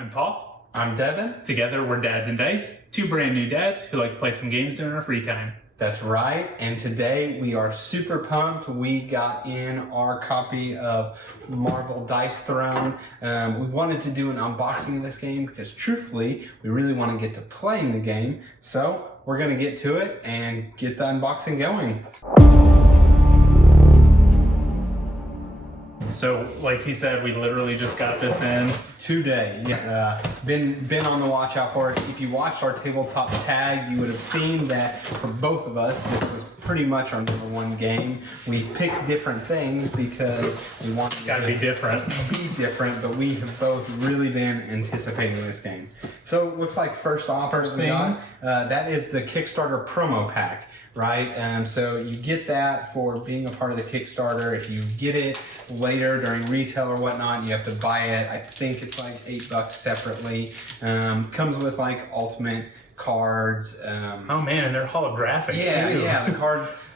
I'm Paul. I'm Devin. Together, we're Dads and Dice, two brand new dads who like to play some games during our free time. That's right. And today we are super pumped. We got in our copy of Marvel Dice Throne. We wanted to do an unboxing of this game because truthfully, we really want to get to playing the game. So we're going to get to it and get the unboxing going. So, like he said, we literally just got this in today. Been on the watch out for it. If you watched our tabletop tag, you would have seen that for both of us, this was pretty much our number one game. We picked different things because we want to be different, but we have both really been anticipating this game. So, looks like first off, that is the Kickstarter promo pack. Right, so you get that for being a part of the Kickstarter. If you get it later during retail or whatnot, you have to buy it. I think it's like $8 separately. Comes with like ultimate cards. Oh man, and they're holographic too. Yeah.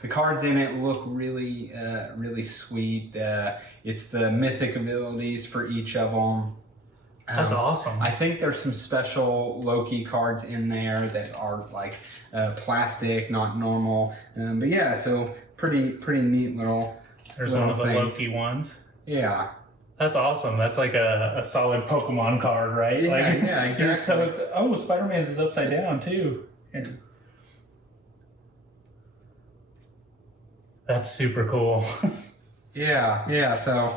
The cards in it look really, really sweet. It's the mythic abilities for each of them. That's awesome. I think there's some special Loki cards in there that are like plastic, not normal. But yeah, so pretty neat little. There's one of the Loki ones. Yeah. That's awesome. That's like a solid Pokemon card, right? Yeah, exactly. So Spider-Man's is upside down too. Here. That's super cool. Yeah. So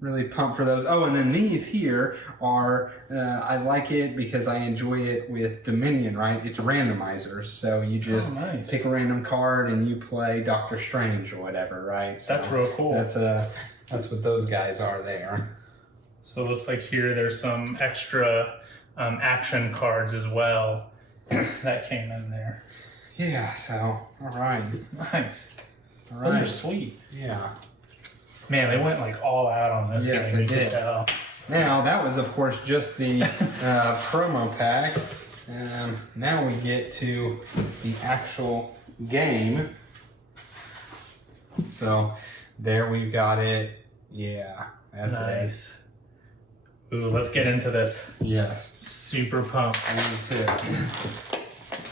really pumped for those. Oh, and then these here are, I like it because I enjoy it with Dominion, right? It's randomizers. So you just pick a random card and you play Doctor Strange or whatever, right? So that's real cool. That's what those guys are there. So it looks like here there's some extra action cards as well that came in there. Yeah, so, all right. Nice. All right. Those are sweet. Yeah. Man, they went like all out on this game. Yes, they did. Now, that was, of course, just the promo pack. Now we get to the actual game. So, there we've got it. Yeah, that's nice. Ooh, let's get into this. Yes. Super pumped. Me too.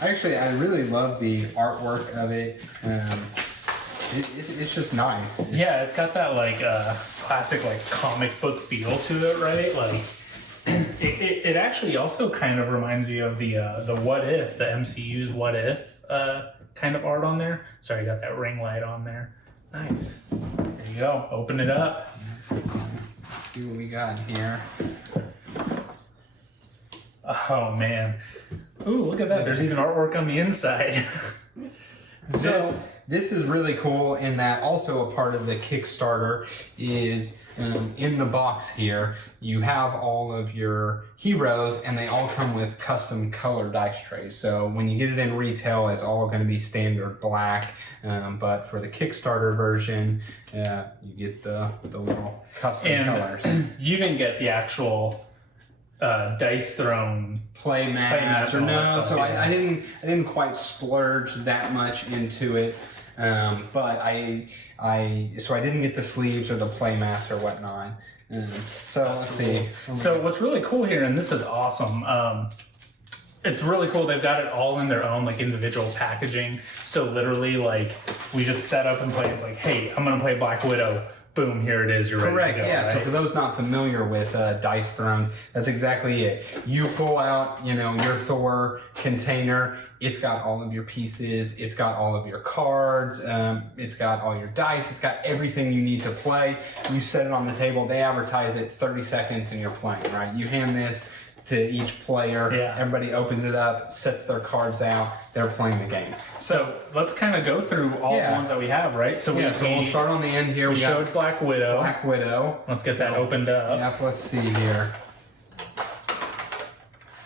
Actually, I really love the artwork of it. It's just nice. It's got that like classic like comic book feel to it, right? Like it actually also kind of reminds me of the What If, the MCU's What If kind of art on there. Sorry, I got that ring light on there. Nice. There you go. Open it up. Let's see what we got here. Oh man. Ooh, look at that. There's even artwork on the inside. This is really cool in that also a part of the Kickstarter is in the box here, you have all of your heroes and they all come with custom color dice trays. So when you get it in retail, it's all going to be standard black. But for the Kickstarter version, you get the little custom colors. You didn't get the actual Dice Throne play mats or no, so I didn't quite splurge that much into it, but I didn't get the sleeves or the play mats or whatnot. So let's see. So what's really cool here, and this is awesome. It's really cool. They've got it all in their own like individual packaging. So literally, like we just set up and play. It's like, hey, I'm gonna play Black Widow. Boom, here it is, you're ready to go. Yeah, right? So for those not familiar with Dice Thrones, that's exactly it. You pull out, your Thor container, it's got all of your pieces, it's got all of your cards, it's got all your dice, it's got everything you need to play. You set it on the table, they advertise it 30 seconds and you're playing, right? You hand this to each player, everybody opens it up, sets their cards out, they're playing the game. So let's kind of go through all the ones that we have, right? So we'll start on the end here. We showed Black Widow. Let's get that opened up. Yep, let's see here.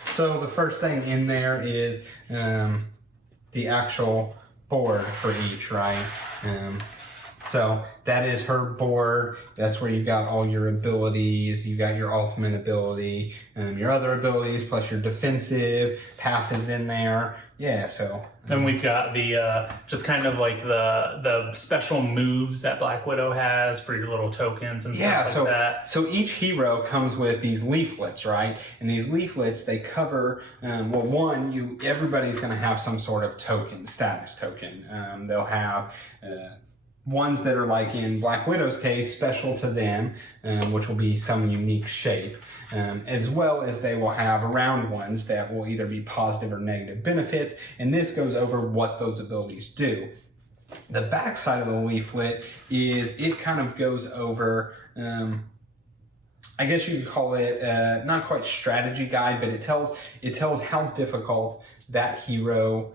So the first thing in there is the actual board for each, right? So that is her board. That's where you've got all your abilities. You got your ultimate ability, your other abilities, plus your defensive, passives in there. Yeah, so Then we've got the just kind of like the special moves that Black Widow has for your little tokens and stuff like that. So each hero comes with these leaflets, right? And these leaflets, they cover everybody's going to have some sort of token, status token. They'll have ones that are like in Black Widow's case, special to them, which will be some unique shape. As well as they will have round ones that will either be positive or negative benefits, and this goes over what those abilities do. The back side of the leaflet is it kind of goes over, I guess you could call it not quite strategy guide, but it tells how difficult that hero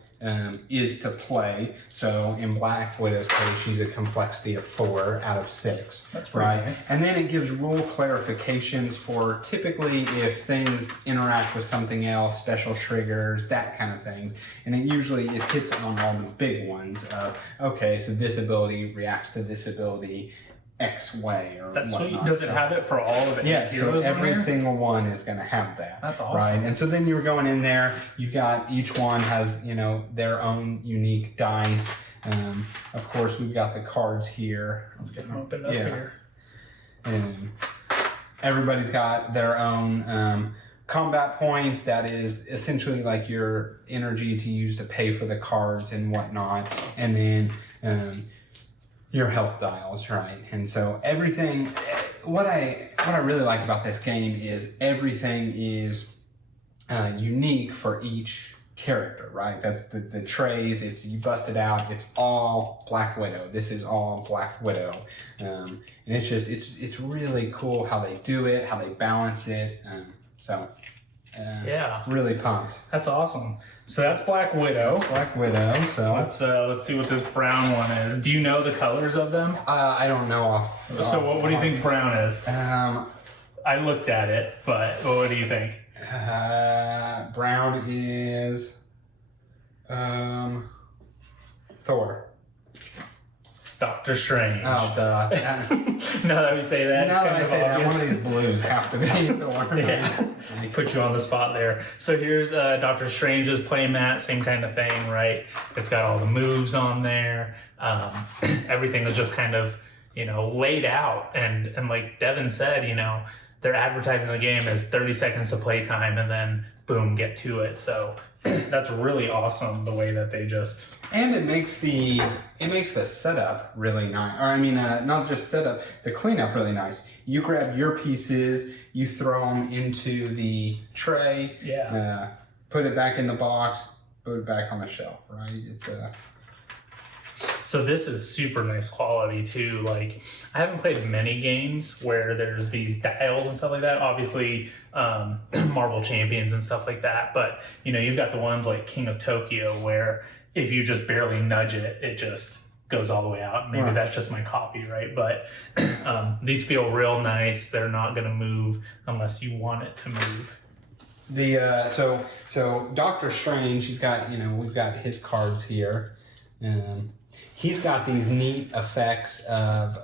is to play. So in Black Widow's case, she's a complexity of 4 out of 6. That's pretty nice. And then it gives rule clarifications for typically if things interact with something else, special triggers, that kind of things. And it hits on all the big ones of, okay, so this ability reacts to this ability X way or That's whatnot. sweet. Does it have it for all of the heroes? So every single one is going to have that. That's awesome. Right? And so then you're going in there, you've got each one has, their own unique dice. Of course, we've got the cards here. Let's get them opened up here. And everybody's got their own combat points. That is essentially like your energy to use to pay for the cards and whatnot. And then your health dials, right? And so everything, what I really like about this game is everything is unique for each character, right? That's the trays, you bust it out, it's all Black Widow. This is all Black Widow. And it's just, it's really cool how they do it, how they balance it. Really pumped. That's awesome. So that's Black Widow. That's Black Widow. So let's see what this brown one is. Do you know the colors of them? I don't know off. So what do you think brown is? I looked at it, but what do you think? Brown is Thor. Doctor Strange. Oh, duh. Now that we say that, it's kind of obvious. One of these blues have to be Thor. Yeah, they put you on the spot there. So here's Doctor Strange's playmat, same kind of thing, right? It's got all the moves on there. Everything is just kind of, laid out. And like Devin said, they're advertising the game as 30 seconds to play time and then boom, get to it. So that's really awesome the way that they just... And it makes the setup really nice. Or not just setup, the cleanup really nice. You grab your pieces, you throw them into the tray, put it back in the box, put it back on the shelf, right? So this is super nice quality too. Like, I haven't played many games where there's these dials and stuff like that. Obviously, Marvel Champions and stuff like that. But, you've got the ones like King of Tokyo where if you just barely nudge it, it just goes all the way out. Maybe that's just my copy, right? But these feel real nice. They're not going to move unless you want it to move. So Doctor Strange, he's got, we've got his cards here. He's got these neat effects of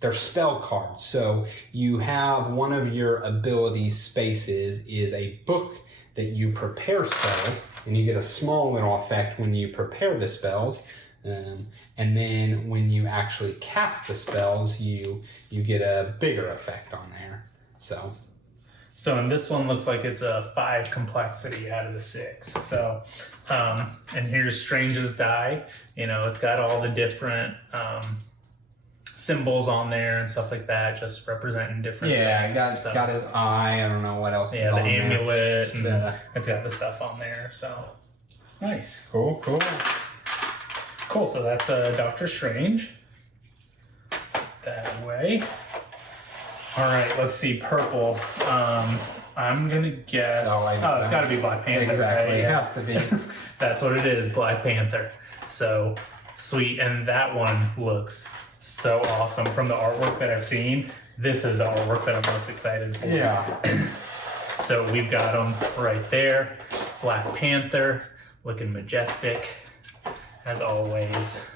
they're spell cards. So you have one of your ability spaces is a book that you prepare spells, and you get a small little effect when you prepare the spells. And then when you actually cast the spells, you get a bigger effect on there. So in this one looks like it's a 5 complexity out of the 6. So, and here's Strange's die. It's got all the different symbols on there and stuff like that, just representing different things. Got his eye. I don't know what else. Yeah, the amulet, and it's got the stuff on there. So nice. Cool. So that's Doctor Strange. That way. All right, let's see. Purple. I'm gonna guess. It's got to be Black Panther. Exactly, right? It has to be. That's what it is, Black Panther. So sweet, and that one looks so awesome from the artwork that I've seen. This is the artwork that I'm most excited for. Yeah. So we've got them right there. Black Panther, looking majestic, as always.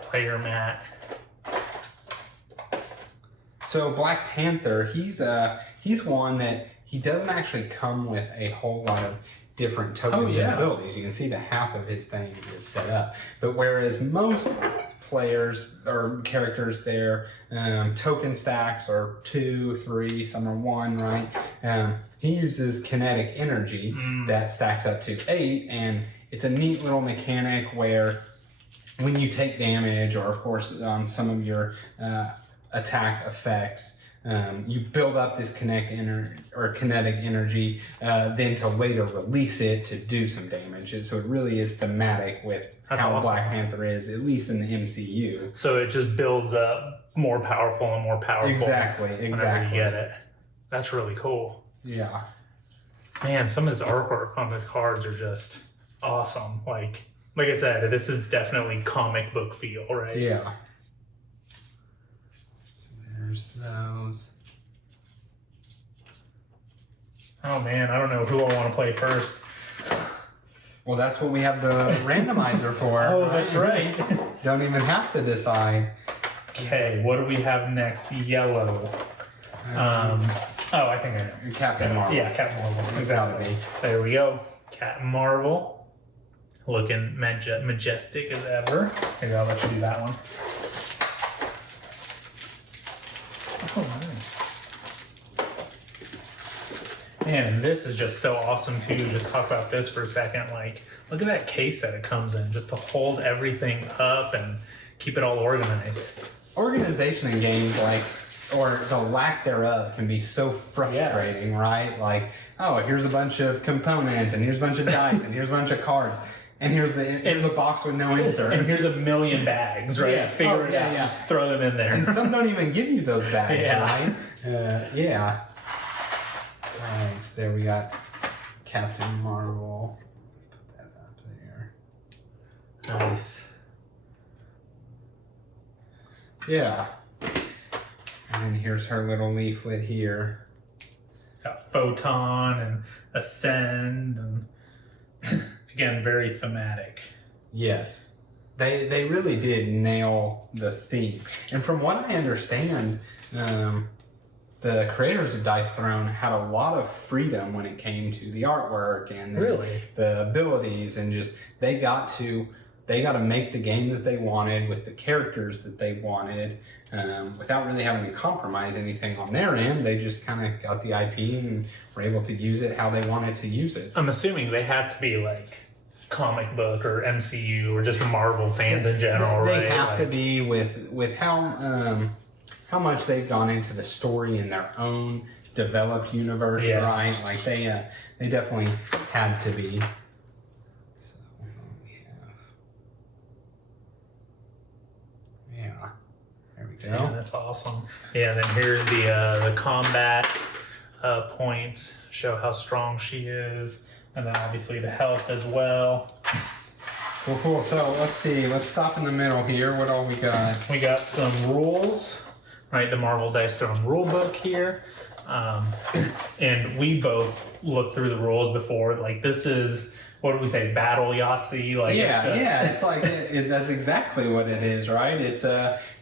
Player mat. So Black Panther, he's one that he doesn't actually come with a whole lot of different tokens yeah. and abilities. You can see that half of his thing is set up. But whereas most players or characters, their token stacks are 2, 3, some are 1, right? He uses kinetic energy that stacks up to 8, and it's a neat little mechanic where when you take damage, or of course on some of your attack effects, you build up this kinetic energy, then to later release it to do some damage. And so it really is thematic with how awesome. Black Panther is, at least in the MCU. So it just builds up more powerful and more powerful. Exactly. Whenever you get it. That's really cool. Yeah. Man, some of this artwork on these cards are just awesome. Like I said, this is definitely comic book feel, right? Yeah. So there's those. Oh man, I don't know who I want to play first. Well, that's what we have the randomizer for. Oh, right? that's right. Don't even have to decide. Okay, what do we have next? Yellow. I think I know. Captain Marvel. Yeah, Captain Marvel. Exactly. There we go. Captain Marvel. Looking majestic as ever. Maybe I'll let you do that one. Oh, nice. Man, this is just so awesome too. Just talk about this for a second. Like, look at that case that it comes in, just to hold everything up and keep it all organized. Organization in games, or the lack thereof, can be so frustrating, right? Like, oh, here's a bunch of components, and here's a bunch of dice, and here's a bunch of cards, and here's a box with no insert. And here's a million bags, right? Yeah. Figure it out. Yeah. Just throw them in there. And some don't even give you those bags, right? Yeah. Alright, so there we got Captain Marvel. Put that up there. Nice. Yeah. And then here's her little leaflet here. It's got Photon and Ascend, and again, very thematic. Yes. They really did nail the theme. And from what I understand, the creators of Dice Throne had a lot of freedom when it came to the artwork and the abilities, and just they got to make the game that they wanted with the characters that they wanted, without really having to compromise anything on their end. They just kind of got the IP and were able to use it how they wanted to use it. I'm assuming they have to be like comic book or MCU or just Marvel fans in general, right? They have to be with how much they've gone into the story in their own developed universe, right? Like they definitely had to be. So we have, there we go. Yeah, that's awesome. Yeah, and then here's the combat points, show how strong she is, and then obviously the health as well. Cool. So let's see. Let's stop in the middle here. What all we got? We got some rules. Right, the Marvel Dice Throne rule book here. And we both looked through the rules before. Like, this is, what do we say, battle Yahtzee? Like, it's like, that's exactly what it is, right? It's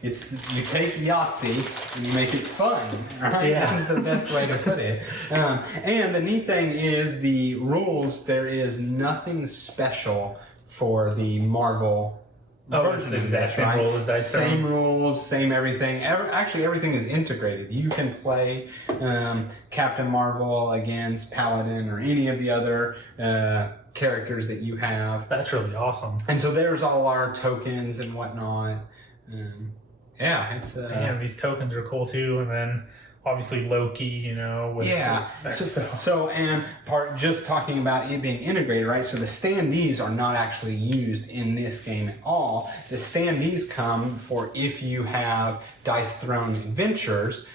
you take Yahtzee and you make it fun, right? Yeah. That's the best way to put it. And the neat thing is the rules, there is nothing special for the Marvel it's the exact same rules as Dice Throne. Same rules, same everything. Actually, everything is integrated. You can play Captain Marvel against Paladin or any of the other characters that you have. That's really awesome. And so there's all our tokens and whatnot. It's... Man, these tokens are cool too. And then obviously Loki, with and just talking about it being integrated, right? So the standees are not actually used in this game at all. The standees come for if you have Dice Throne Adventures.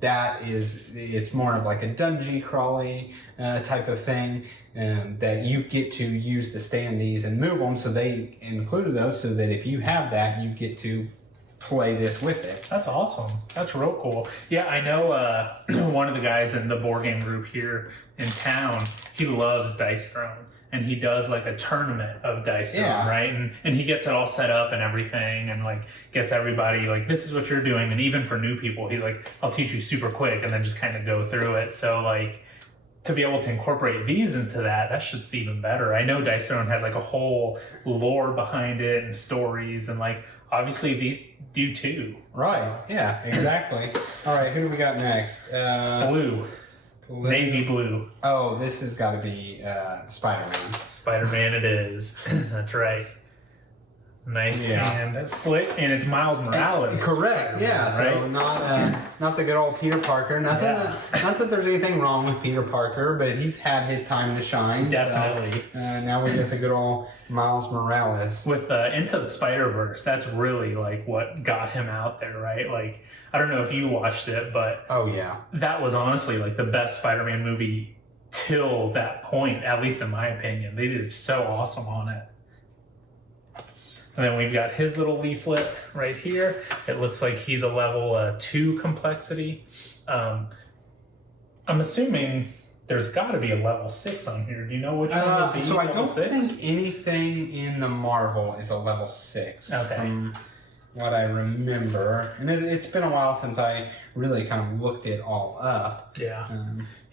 It's more of like a dungeon crawly type of thing, that you get to use the standees and move them. So they included those so that if you have that, you get to play this with it. That's awesome. That's real cool. Yeah, I know one of the guys in the board game group here in town, he loves Dice Throne, and he does like a tournament of Dice Throne, right? And he gets it all set up and everything, and like gets everybody like, this is what you're doing. And even for new people, he's like, I'll teach you super quick, and then just kind of go through it. So like, to be able to incorporate these into that's just even better. I know Dice Throne has like a whole lore behind it and stories, and like obviously these do too. Right. Yeah. Exactly. All right. Who do we got next? Blue. Navy blue. Oh, this has got to be Spider-Man. Spider-Man it is. That's right. Nice and slick, and it's Miles Morales. Correct. Yeah. Right? So not the good old Peter Parker. Not that there's anything wrong with Peter Parker, but he's had his time to shine. Definitely. So, now we get the good old Miles Morales with Into the Spider-Verse. That's really like what got him out there, right? Like I don't know if you watched it, but oh yeah, that was honestly like the best Spider-Man movie till that point, at least in my opinion. They did so awesome on it. And then we've got his little leaflet right here. It looks like he's a level 2 complexity. I'm assuming there's got to be a level 6 on here. Do you know which one would be so level I don't 6? think anything in the Marvel is a level 6. Okay. From what I remember. And it's been a while since I really kind of looked it all up. Yeah.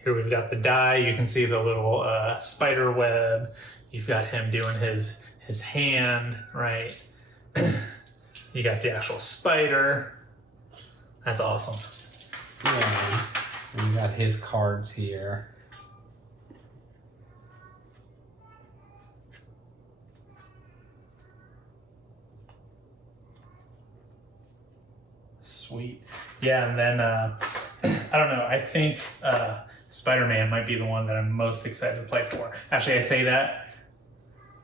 Here we've got the die. You can see the little spider web. You've got him doing his hand, right? You got the actual spider. That's awesome. Yeah. And you got his cards here. Sweet. Yeah, and then I don't know. I think Spider-Man might be the one that I'm most excited to play for. Actually, I say that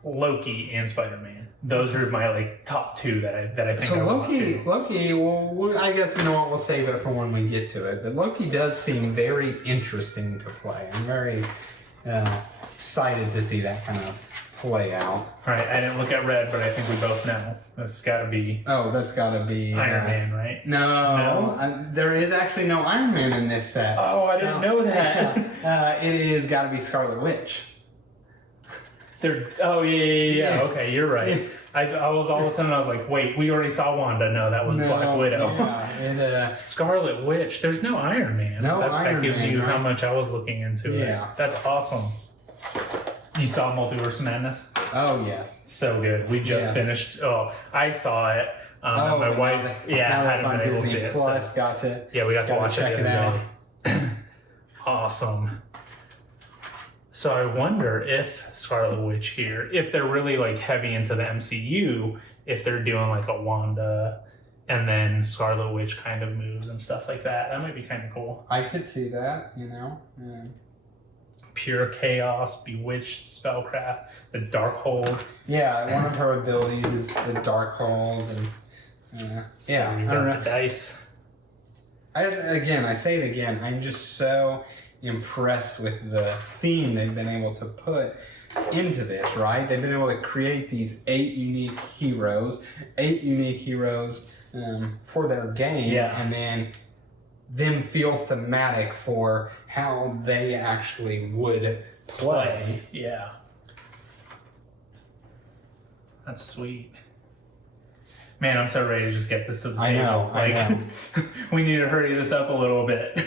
Loki and Spider-Man. Those are my like top 2 that I think. So I want to. Loki. Well, I guess you know what. We'll save it for when we get to it. But Loki does seem very interesting to play. I'm very excited to see that kind of play out. All right, I didn't look at red, but I think we both know that's got to be. Oh, that's got to be Iron Man, right? No, there is actually no Iron Man in this set. Oh, I didn't know that. It is got to be Scarlet Witch. Yeah. Okay, you're right. I was all of a sudden I was like, wait, we already saw Wanda. No, that was Black Widow. Yeah, Scarlet Witch. There's no Iron Man. That gives you how much I was looking into it. Yeah. That's awesome. You saw Multiverse of Madness? Oh yes. So good. We just finished. Oh, I saw it. My wife. Now hadn't been able to see it. Plus, so. We got to watch it the other day. Awesome. So I wonder if Scarlet Witch here, if they're really like heavy into the MCU, if they're doing like a Wanda and then Scarlet Witch kind of moves and stuff like that. That might be kind of cool. I could see that, you know. Pure chaos, bewitched, spellcraft, the Darkhold. Yeah, one of her abilities is the Darkhold, and I don't know. The dice. I say it again. I'm just so impressed with the theme they've been able to put into this, right? They've been able to create these 8 unique heroes for their game, and then them feel thematic for how they actually would play. Yeah. That's sweet. Man, I'm so ready to just get this to the table. I know. We need to hurry this up a little bit.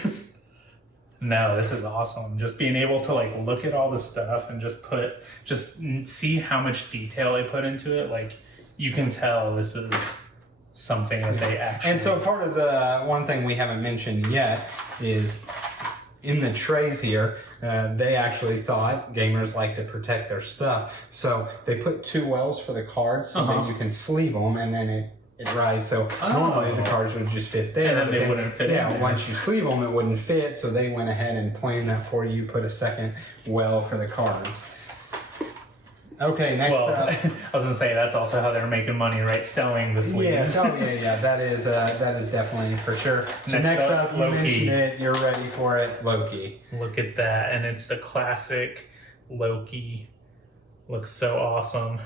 No, this is awesome. Just being able to like look at all the stuff and just see how much detail they put into it. Like you can tell this is something that they actually. And so part of the one thing we haven't mentioned yet is in the trays here, they actually thought gamers like to protect their stuff. So they put 2 wells for the cards so that you can sleeve them and then it rides. So normally the cards would just fit there. And then they wouldn't fit in there. Once you sleeve them, it wouldn't fit. So they went ahead and planned that for you, put a second well for the cards. Okay, next up. I was gonna say that's also how they're making money, right? Selling the sleeves. Yeah. That is definitely for sure. So next up, you Loki. mentioned it. You're ready for it, Loki. Look at that, and it's the classic Loki. Looks so awesome.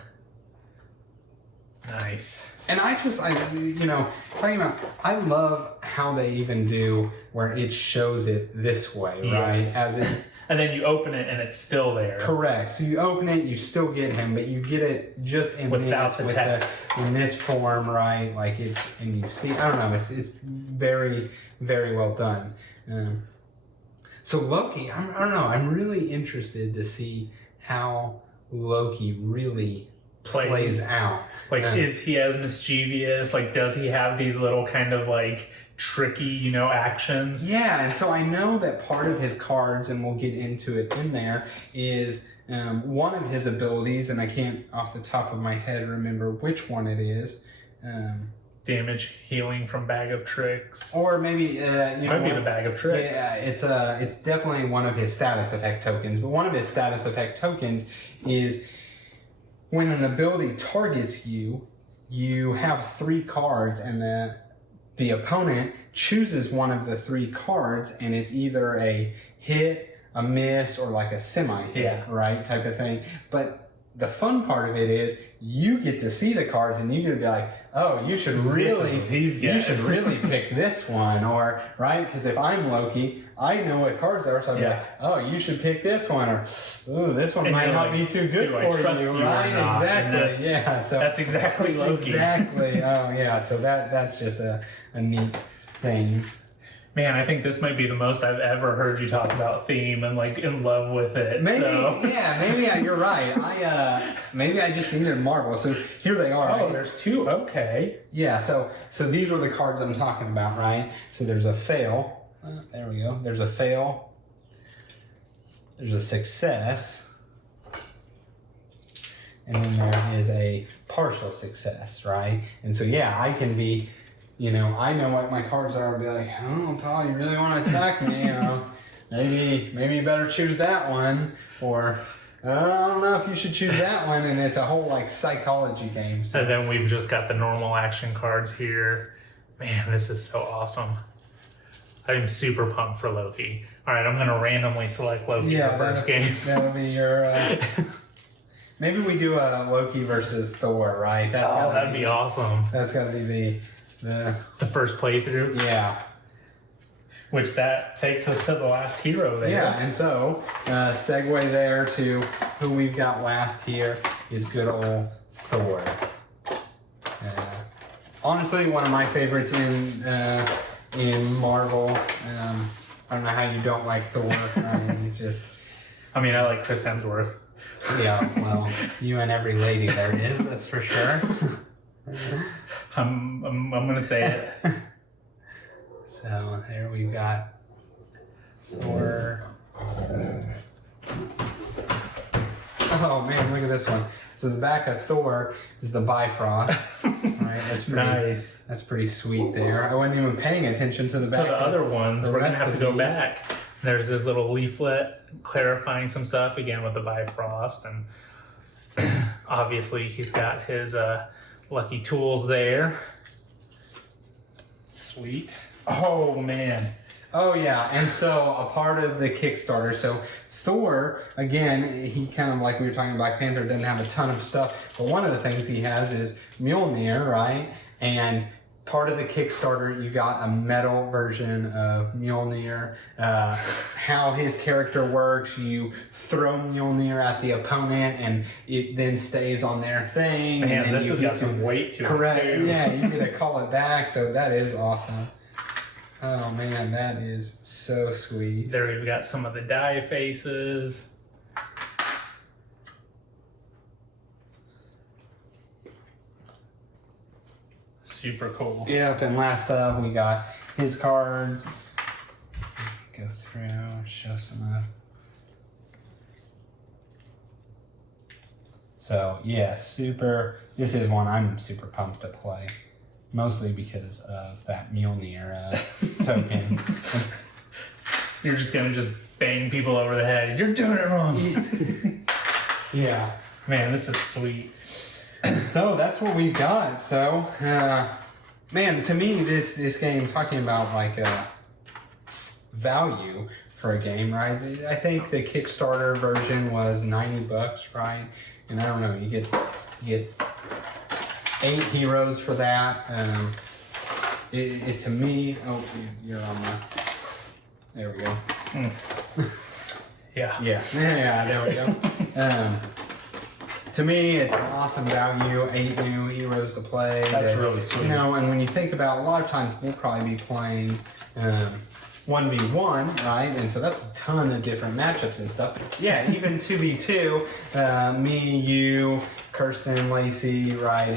Nice. And I love how they even do where it shows it this way, right? As it. And then you open it and it's still there. Correct. So you open it, you still get him, but you get it just in without the text. In this form, right? Like it, and you see. I don't know. It's very, very well done. So Loki, I don't know. I'm really interested to see how Loki really plays out. Like, is he as mischievous? Like, does he have these little kind of like tricky, actions? Yeah, and so I know that part of his cards, and we'll get into it in there, is one of his abilities, and I can't off the top of my head remember which one it is. Damage healing from Bag of Tricks. Or maybe might be the Bag of Tricks. Yeah, it's definitely one of his status effect tokens. But one of his status effect tokens is when an ability targets you, you have 3 cards, and the opponent chooses one of the 3 cards, and it's either a hit, a miss, or like a semi-hit, right, type of thing. But the fun part of it is you get to see the cards, and you get to be like, oh, you should really pick this one, or right, because if I'm Loki, I know what cards there are, so I'm like, oh, you should pick this one, or ooh, this one might not be too good for you, right? Exactly. Yeah, so that's exactly Loki. Exactly. Oh yeah, so that's just a neat thing. Man, I think this might be the most I've ever heard you talk about theme and like in love with it. Maybe, so. maybe you're right. Maybe I just needed Marvel. So here they are. Oh, right? There's 2. Okay. Yeah. So these were the cards I'm talking about, right? So there's a fail. There we go. There's a fail. There's a success. And then there is a partial success, right? And so I can be. I know what my cards are. I'll be like, oh, Paul, you really want to attack me? Maybe you better choose that one. Or, I don't know if you should choose that one. And it's a whole, like, psychology game. So. And then we've just got the normal action cards here. Man, this is so awesome. I'm super pumped for Loki. All right, I'm going to randomly select Loki in the first game. That'll be your... maybe we do a Loki versus Thor, right? That'd be awesome. That's got to be the first playthrough. Yeah. Which that takes us to the last hero there. Yeah, and so segue there to who we've got last here is good old Thor. Honestly, one of my favorites in Marvel. I don't know how you don't like Thor. He's just. I mean, I like Chris Hemsworth. Yeah, well, you and every lady there is, that's for sure. I'm gonna say it. So there we've got Thor. Oh man, look at this one. So the back of Thor is the Bifrost. Right, that's pretty nice. That's pretty sweet there. I wasn't even paying attention to the back. To the other ones, we're gonna have to go back. There's this little leaflet clarifying some stuff again with the Bifrost, and obviously he's got his lucky tools there. Sweet. Oh man. Oh yeah, and so a part of the Kickstarter. So Thor, again, he kind of like we were talking about, Panther doesn't have a ton of stuff, but one of the things he has is Mjolnir, right? And part of the Kickstarter, you got a metal version of Mjolnir. How his character works, you throw Mjolnir at the opponent, and it then stays on their thing. Man, and then this has got some weight to it. Correct. Too. Yeah, you get to call it back. So that is awesome. Oh man, that is so sweet. There we've got some of the die faces. Super cool. Yep, and last up we got his cards. Go through, show some of. So yeah, this is one I'm super pumped to play. Mostly because of that Mjolnir token. You're just gonna just bang people over the head. You're doing it wrong. Yeah. Man, this is sweet. So that's what we got. So, man, to me, this game, talking about like value for a game, right? I think the Kickstarter version was $90, right? And I don't know, you get 8 heroes for that. It to me, oh, you're on the. There we go. Yeah. Yeah, there we go. To me, it's an awesome value. 8 new heroes to play. That's really sweet. And when you think about, a lot of times we'll probably be playing, 1v1, right? And so that's a ton of different matchups and stuff. Yeah, even 2v2, me, you, Kirsten, Lacey, right?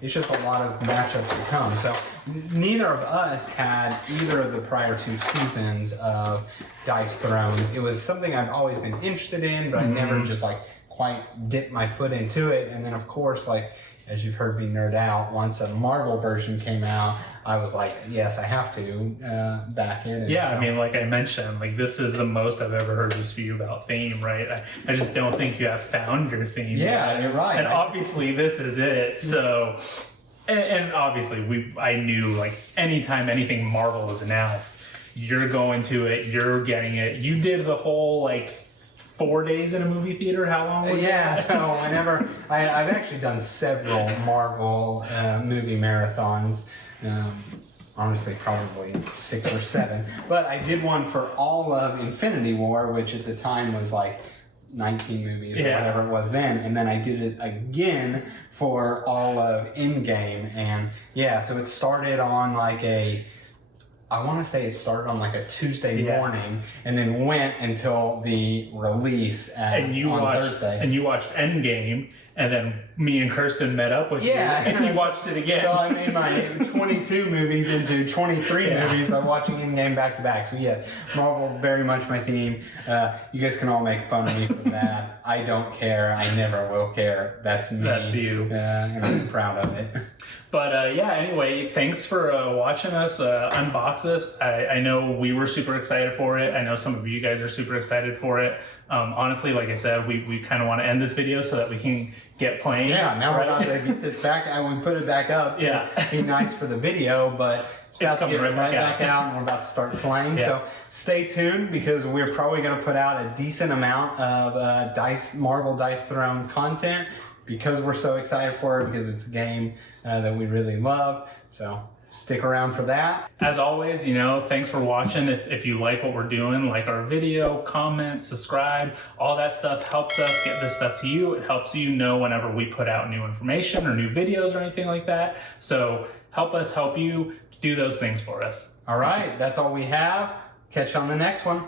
It's just a lot of matchups to come. So neither of us had either of the prior 2 seasons of Dice Thrones. It was something I've always been interested in, but I never just like quite dipped my foot into it. And then of course, like, as you've heard me nerd out, once a Marvel version came out, I was like, yes, I have to back in. Yeah, so. I mean, like I mentioned, like this is the most I've ever heard you speak about theme, right? I just don't think you have found your theme. Yeah, yet. you're right. And obviously this is it. So, and obviously I knew like anytime anything Marvel is announced, you're going to it, you're getting it. You did the whole like 4 days in a movie theater. How long was that? So whenever I've actually done several Marvel movie marathons. Honestly, probably 6 or 7. But I did one for all of Infinity War, which at the time was like 19 movies or whatever it was then. And then I did it again for all of Endgame. And yeah, so it started on like I want to say it started on like a Tuesday morning and then went until the release on Thursday. And you watched Endgame, and then me and Kirsten met up with you, and you watched it again. So I made my 22 movies into 23 movies by watching Endgame back to back. So yes, Marvel very much my theme. You guys can all make fun of me for that. I don't care. I never will care. That's me. That's you. And I'm proud of it. But anyway, thanks for watching us unbox this. I know we were super excited for it. I know some of you guys are super excited for it. Honestly, like I said, we kind of want to end this video so that we can get playing. Yeah, now we're about to get this back, and we put it back up to be nice for the video, but it's about to get right back out, and we're about to start playing. So stay tuned, because we're probably going to put out a decent amount of Marvel Dice Throne content, because we're so excited for it, because it's a game that we really love. So stick around for that. As always, thanks for watching. If you like what we're doing, like our video, comment, subscribe, all that stuff helps us get this stuff to you. It helps you know whenever we put out new information or new videos or anything like that. So help us help you do those things for us. All right, that's all we have. Catch you on the next one.